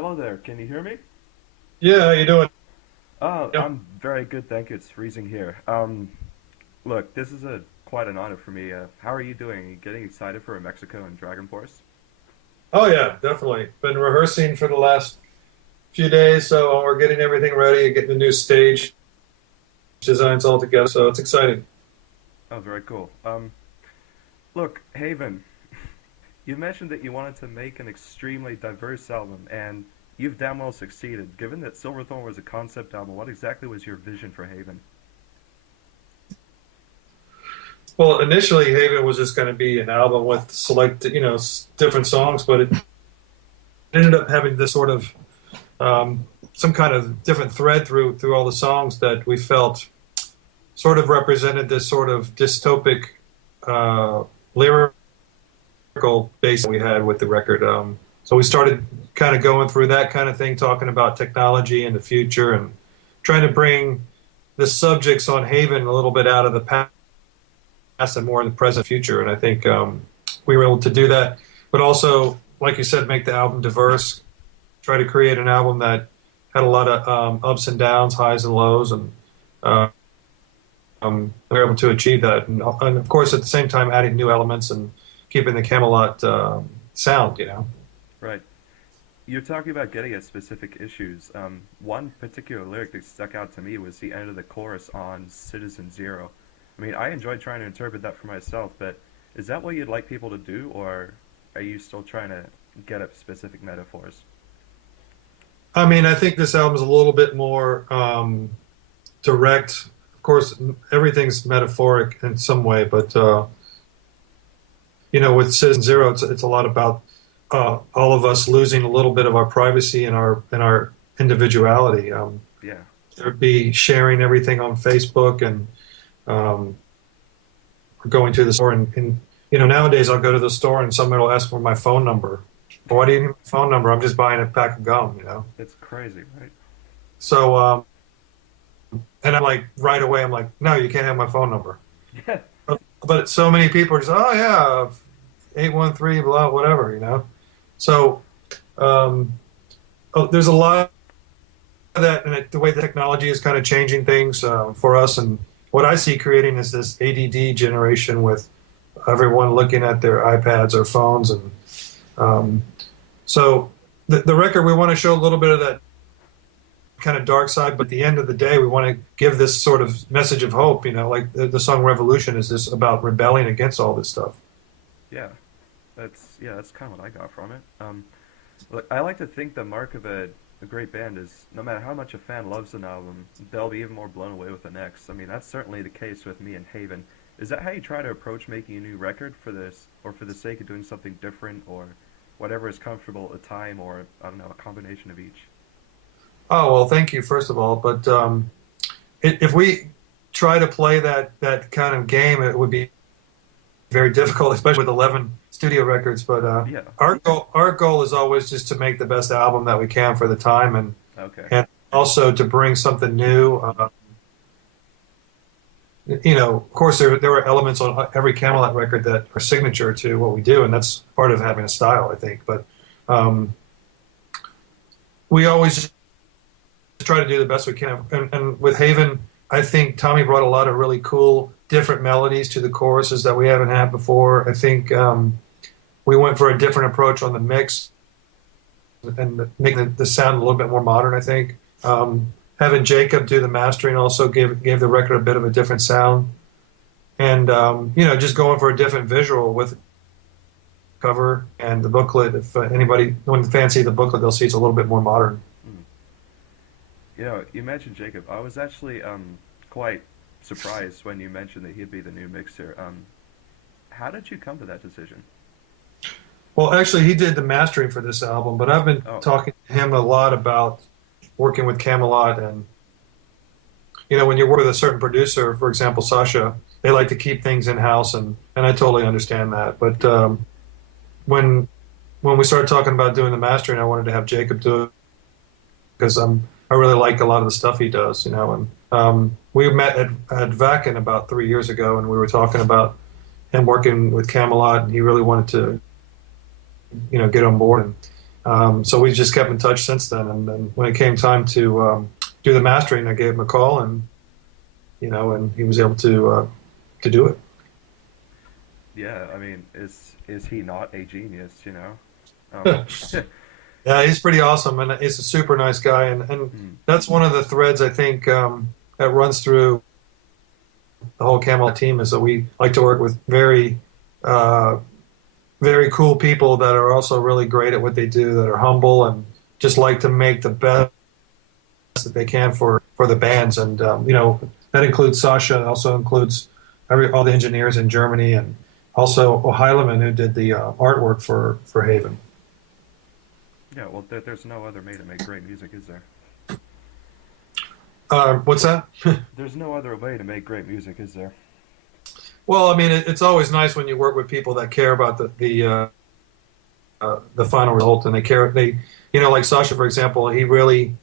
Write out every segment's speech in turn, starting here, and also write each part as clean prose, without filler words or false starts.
Hello there. Can you hear me? Yeah, how you doing? Oh, Yep. I'm very good, thank you. It's freezing here. Look, this is a quite an honor for me. How are you doing? Are you getting excited for Mexico and Dragon Force? Oh yeah, definitely. Been rehearsing for the last few days, so we're getting everything ready, getting the new stage designs all together. So it's exciting. Oh, very cool. Look, Haven, you mentioned that you wanted to make an extremely diverse album, and you've damn well succeeded. Given that Silverthorn was a concept album, what exactly was your vision for Haven? Well, initially Haven was just going to be an album with select, different songs, but it ended up having this sort of some kind of different thread through all the songs that we felt sort of represented this sort of dystopic lyrical base we had with the record. So we started kind of going through that kind of thing, talking about technology and the future, and trying to bring the subjects on Haven a little bit out of the past and more in the present future. And I think we were able to do that, but also, like you said, make the album diverse. Try to create an album that had a lot of ups and downs, highs and lows, and uh, we were able to achieve that. And of course, at the same time, adding new elements and keeping the Camelot sound. Right. You're talking about getting at specific issues. One particular lyric that stuck out to me was the end of the chorus on Citizen Zero. I mean, I enjoyed trying to interpret that for myself, but is that what you'd like people to do, or are you still trying to get at specific metaphors? I mean, I think this album is a little bit more direct. Of course, everything's metaphoric in some way, but with Citizen Zero, it's a lot about all of us losing a little bit of our privacy and our individuality. Yeah, There'd be sharing everything on Facebook and um, going to the store and nowadays I'll go to the store and somebody will ask for my phone number. Well, why do you need my phone number? I'm just buying a pack of gum. it's crazy, right? So and I'm like right away I'm like, no, you can't have my phone number. Yeah, But so many people are just, oh yeah, 813 blah whatever. So um, there's a lot of that, and the way the technology is kind of changing things for us. And what I see creating is this ADD generation with everyone looking at their iPads or phones, and um, so the record we want to show a little bit of that kind of dark side, but at the end of the day, we want to give this sort of message of hope. Like the song "Revolution" is this about rebelling against all this stuff. yeah, that's kind of what I got from it. Look, I like to think the mark of a great band is no matter how much a fan loves an album, they'll be even more blown away with the next. I mean, that's certainly the case with me and Haven. Is that how you try to approach making a new record for this, or for the sake of doing something different, or whatever is comfortable at the time, or I don't know, a combination of each? Oh well, thank you first of all. But if we try to play that kind of game, it would be very difficult, especially with 11 studio records. But Yeah. our goal is always just to make the best album that we can for the time, and Okay. and also to bring something new. Of course, there are elements on every Camelot record that are signature to what we do, and that's part of having a style, I think. But um, we always try to do the best we can. And with Haven, I think Tommy brought a lot of really cool, different melodies to the choruses that we haven't had before. I think we went for a different approach on the mix and making the sound a little bit more modern, I think. Having Jacob do the mastering also gave the record a bit of a different sound. And, just going for a different visual with cover and the booklet. If anybody, when the fans see the booklet, they'll see it's a little bit more modern. Mm. You know, you mentioned Jacob. I was actually quite surprised when you mentioned that he'd be the new mixer. How did you come to that decision? Well, actually, he did the mastering for this album, but I've been Oh, talking to him a lot about working with Camelot. And, when you work with a certain producer, for example, Sasha, they like to keep things in-house, and I totally understand that. But when when we started talking about doing the mastering, I wanted to have Jacob do it because I really like a lot of the stuff he does. And we met at Vakin about 3 years ago, and we were talking about him working with Camelot, and he really wanted to, get on board. And So we just kept in touch since then. And then when it came time to do the mastering, I gave him a call, and and he was able to do it. Yeah, I mean, is he not a genius? Um, Yeah, he's pretty awesome, and he's a super nice guy. And hmm, that's one of the threads I think that runs through the whole Camelot team is that we like to work with uh, very cool people that are also really great at what they do, that are humble and just like to make the best that they can for the bands. And that includes Sasha. It also includes all the engineers in Germany, and also O'Heileman, who did the artwork for Haven. yeah. Well, there's no other way to make great music, is there? What's that? There's no other way to make great music, is there? Well, I mean, it's always nice when you work with people that care about the final result, and they care. Like Sasha, for example, he really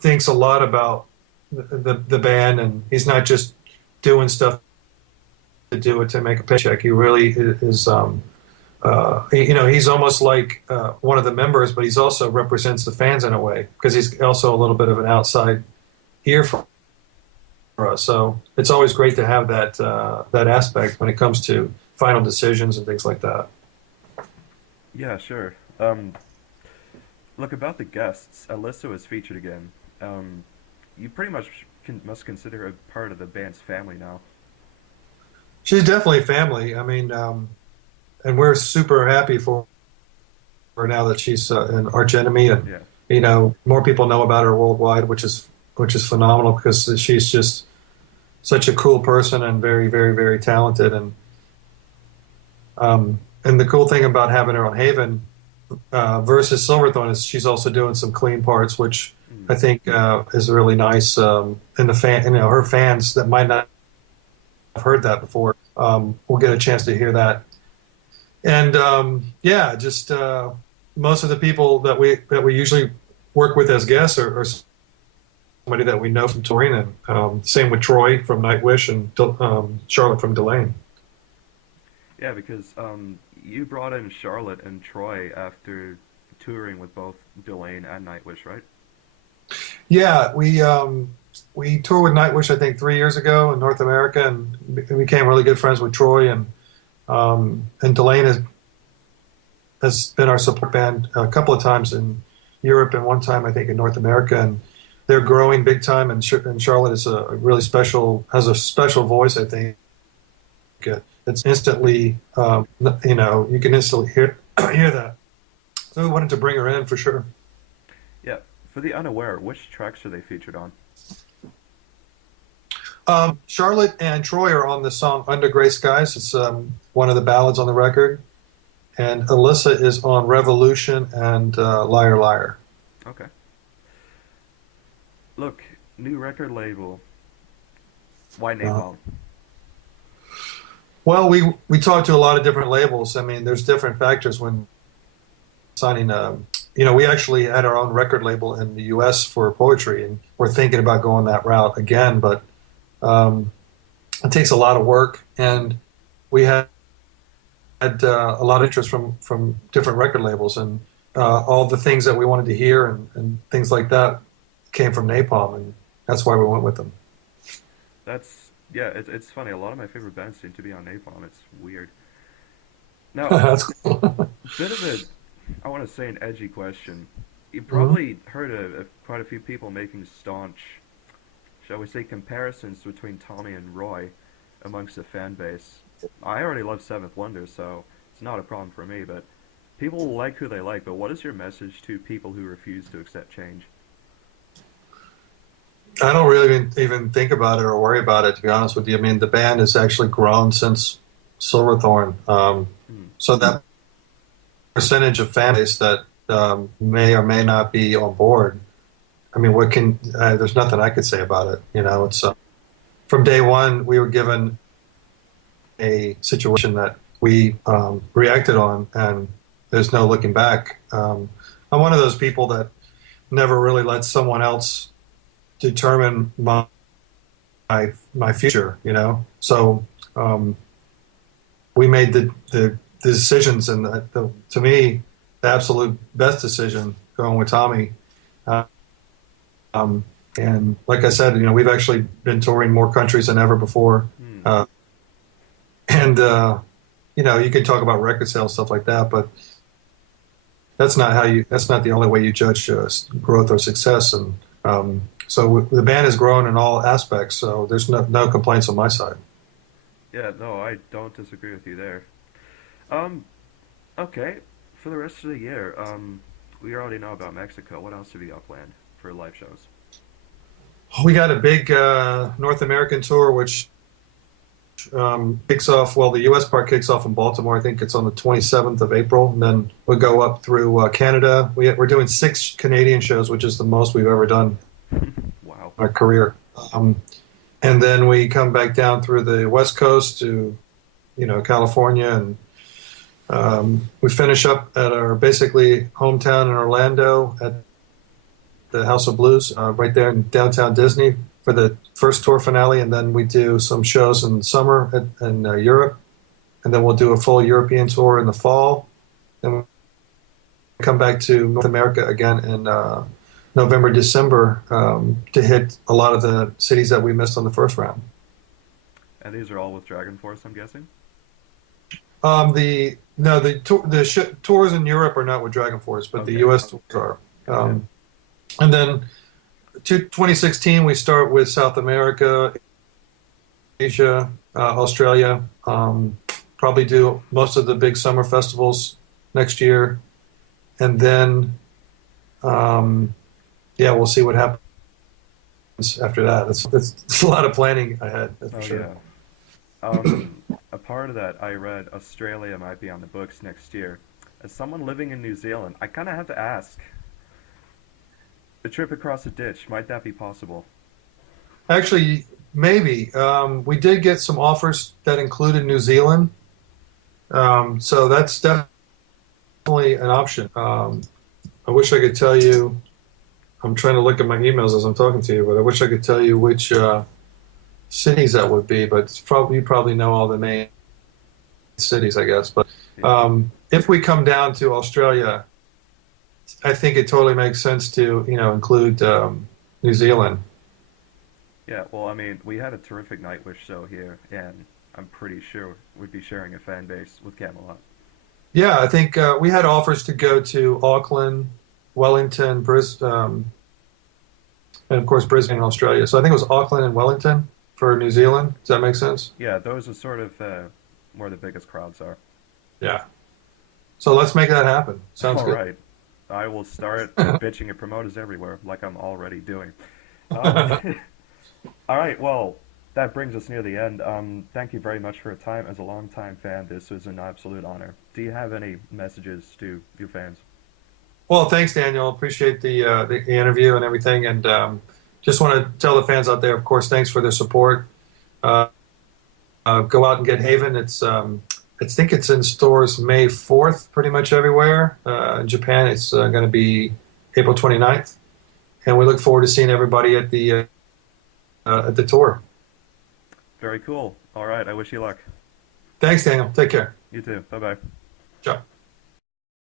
thinks a lot about the band, and he's not just doing stuff to do it to make a paycheck. He really is. He's almost like one of the members, but he's also represents the fans in a way because he's also a little bit of an outside ear for us. So it's always great to have that aspect when it comes to final decisions and things like that. Yeah, sure. Look, about the guests, Alyssa was featured again. You pretty much must consider her part of the band's family now. She's definitely family. I mean, and we're super happy for her now that she's an arch enemy, and Yeah. more people know about her worldwide, which is phenomenal because she's just such a cool person and very, very, very talented. And the cool thing about having her on Haven versus Silverthorn is she's also doing some clean parts, which Mm. I think is really nice. And her fans that might not have heard that before will get a chance to hear that. And just most of the people that we usually work with as guests are somebody that we know from touring, and same with Troy from Nightwish and Charlotte from Delane. Yeah, because you brought in Charlotte and Troy after touring with both Delane and Nightwish, right? Yeah, we toured with Nightwish I think 3 years ago in North America, and became really good friends with Troy, and Delane has been our support band a couple of times in Europe and one time I think in North America, and they're growing big time. And Charlotte is has a special voice. I think it's instantly you can instantly hear hear that. So we wanted to bring her in for sure. Yeah. For the unaware, which tracks are they featured on? Charlotte and Troy are on the song "Under Gray Skies." It's one of the ballads on the record, and Alyssa is on "Revolution" and "Liar Liar." Okay. Look, new record label. Why Napalm? Well, we talked to a lot of different labels. I mean, there's different factors when signing. We actually had our own record label in the U.S. for poetry, and we're thinking about going that route again. But it takes a lot of work, and we had a lot of interest from different record labels, and all the things that we wanted to hear and things like that came from Napalm, and that's why we went with them. It's funny. A lot of my favorite bands seem to be on Napalm. It's weird. Now, That's cool. bit of a, I want to say an edgy question. You Mhm. probably heard of quite a few people making staunch, shall we say, comparisons between Tommy and Roy amongst the fan base. I already love Seventh Wonder, so it's not a problem for me, but people like who they like, but what is your message to people who refuse to accept change? I don't really even think about it or worry about it, to be honest with you. I mean, the band has actually grown since Silverthorn. Hmm. So that percentage of fan base that may or may not be on board, I mean, there's nothing I could say about it. It's from day one, we were given a situation that we reacted on, and there's no looking back. I'm one of those people that never really let someone else determine my future. So we made the decisions, and to me, the absolute best decision going with Tommy. Uh, and like I said, we've actually been touring more countries than ever before. Hmm. And you can talk about record sales, stuff like that, but that's not the only way you judge growth or success. And so the band has grown in all aspects, so there's no complaints on my side. Yeah, no, I don't disagree with you there. Um, okay, for the rest of the year, we already know about Mexico. What else have you got planned for live shows? We got a big North American tour, which kicks off, well, the U.S. part kicks off in Baltimore. I think it's on the 27th of April. And then we'll go up through Canada. We're doing 6 Canadian shows, which is the most we've ever done Wow. in our career. And then we come back down through the West Coast to, California. And we finish up at our basically hometown in Orlando at the House of Blues, right there in downtown Disney for the first tour finale, and then we do some shows in the summer in Europe, and then we'll do a full European tour in the fall, and we'll come back to North America again in November, December to hit a lot of the cities that we missed on the first round. And these are all with Dragon Force, I'm guessing? The tours in Europe are not with Dragon Force, but Okay. the U.S. tours are. And then 2016, we start with South America, Asia, Australia. Probably do most of the big summer festivals next year, and then we'll see what happens after that. It's a lot of planning ahead, that's for Oh, sure. yeah. A part of that, I read Australia might be on the books next year. As someone living in New Zealand, I kind of have to ask, a trip across the ditch, might that be possible? Actually, maybe. We did get some offers that included New Zealand, so that's definitely an option. I wish I could tell you. I'm trying to look at my emails as I'm talking to you, but I wish I could tell you which cities that would be. But you probably know all the main cities, I guess. But Yeah. if we come down to Australia, I think it totally makes sense to include New Zealand. Yeah, well, I mean, we had a terrific Nightwish show here, and I'm pretty sure we'd be sharing a fan base with Kamelot. Yeah, I think we had offers to go to Auckland, Wellington, and of course Brisbane, Australia. So I think it was Auckland and Wellington for New Zealand. Does that make sense? Yeah, those are sort of where the biggest crowds are. Yeah. So let's make that happen. Sounds All good. right. I will start bitching at promoters everywhere, like I'm already doing. Um, all right, well, that brings us near the end. Thank you very much for your time. As a longtime fan, this was an absolute honor. Do you have any messages to your fans? Well, thanks, Daniel. Appreciate the interview and everything, and just want to tell the fans out there, of course, thanks for their support. Uh, Go out and get Haven. I think it's in stores May 4th, pretty much everywhere. In Japan, it's going to be April 29th, and we look forward to seeing everybody at the tour. Very cool. All right, I wish you luck. Thanks, Daniel. Take care. You too. Bye bye. Ciao.